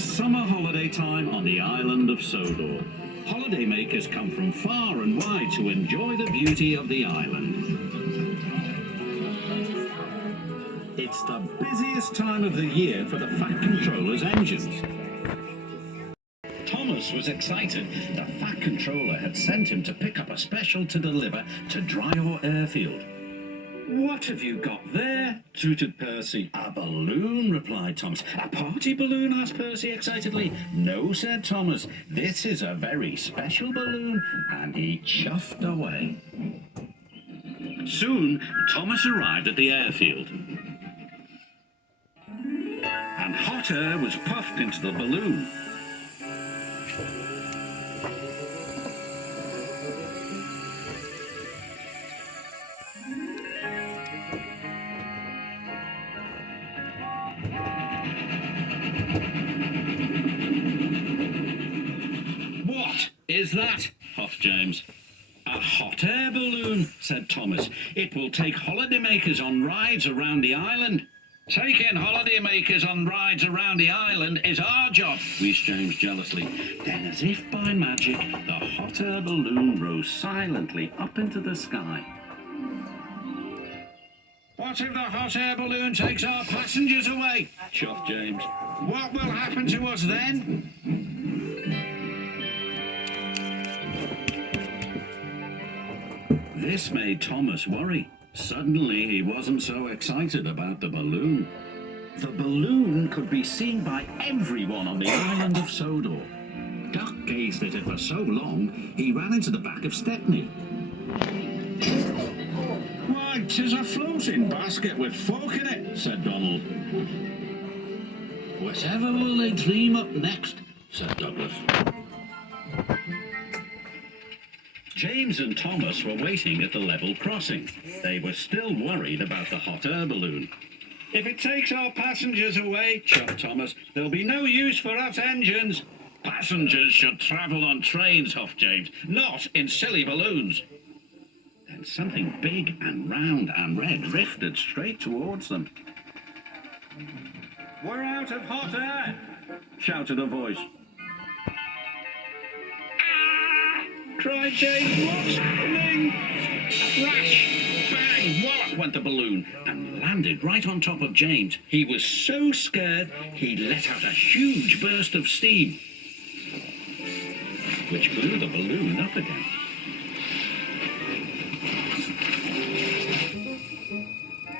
It's summer holiday time on the island of Sodor. Holidaymakers come from far and wide to enjoy the beauty of the island. It's the busiest time of the year for the Fat Controller's engines. Thomas was excited. The Fat Controller had sent him to pick up a special to deliver to Dryor Airfield. "What have you got there?" tooted Percy. "A balloon," replied Thomas. "A party balloon?" asked Percy excitedly. "No," said Thomas. "This is a very special balloon," and he chuffed away. Soon, Thomas arrived at the airfield. And hot air was puffed into the balloon. "What is that?" huffed James. "A hot air balloon," said Thomas. "It will take holidaymakers on rides around the island." "Taking holidaymakers on rides around the island is our job," wheezed James jealously. Then, as if by magic, the hot air balloon rose silently up into the sky. "What if the hot air balloon takes our passengers away?" chuffed James. "What will happen to us then?" This made Thomas worry. Suddenly, he wasn't so excited about the balloon. The balloon could be seen by everyone on the island of Sodor. Duck gazed at it for so long, he ran into the back of Stepney. "Why, 'tis a floating basket with folk in it," said Donald. "Whatever will they dream up next?" said Douglas. James and Thomas were waiting at the level crossing. They were still worried about the hot air balloon. "If it takes our passengers away," chuffed Thomas, "there'll be no use for us engines." "Passengers should travel on trains," huffed James, "not in silly balloons." Then something big and round and red drifted straight towards them. "We're out of hot air," shouted a voice. cried James. "What's happening?" Crash! Bang! Wallop went the balloon and landed right on top of James. He was so scared he let out a huge burst of steam, which blew the balloon up again.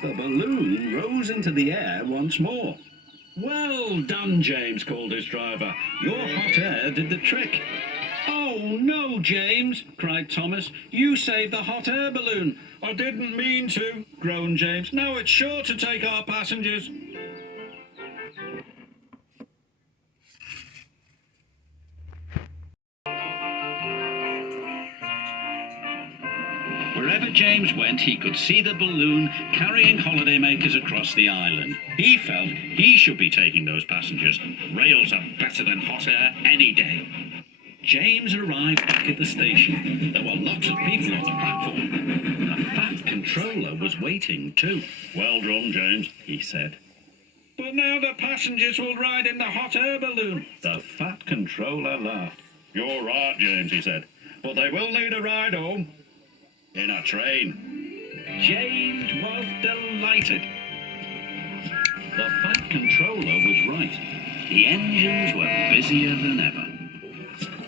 The balloon rose into the air once more. "Well done, James," called his driver. "Your hot air did the trick." "Oh, no, James," cried Thomas. "You saved the hot air balloon." "I didn't mean to," groaned James. "Now it's sure to take our passengers." Wherever James went, he could see the balloon carrying holidaymakers across the island. He felt he should be taking those passengers. Rails are better than hot air any day. James arrived back at the station. There were lots of people on the platform. The Fat Controller was waiting too. "Well done, James," he said. "But now the passengers will ride in the hot air balloon." The Fat Controller laughed. "You're right, James," he said, "but they will need a ride home in a train." James was delighted. The Fat Controller was right. The engines were busier than ever,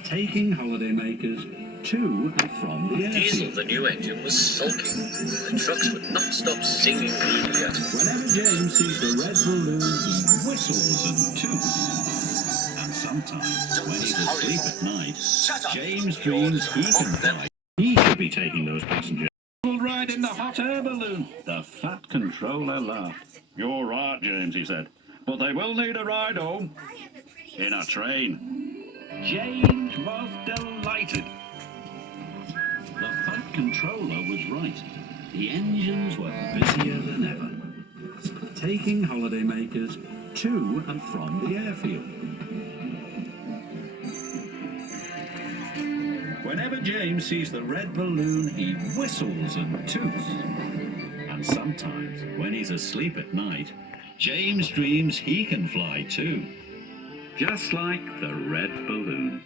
taking holidaymakers to and from the airfield. Diesel, the new engine, was sulking. The trucks would not stop singing rudely at him. Whenever James sees the red balloon, he whistles and toots. And sometimes, when he's asleep at night, James dreams he can fly. He should be taking those passengers. "We'll ride in the hot air balloon." The Fat Controller laughed. "You're right, James," he said, "but they will need a ride home in a train." James was delighted. The Fat Controller was right. The engines were busier than ever, taking holidaymakers to and from the airfield. Whenever James sees the red balloon, he whistles and toots. And sometimes, when he's asleep at night, James dreams he can fly too. just like the red balloon.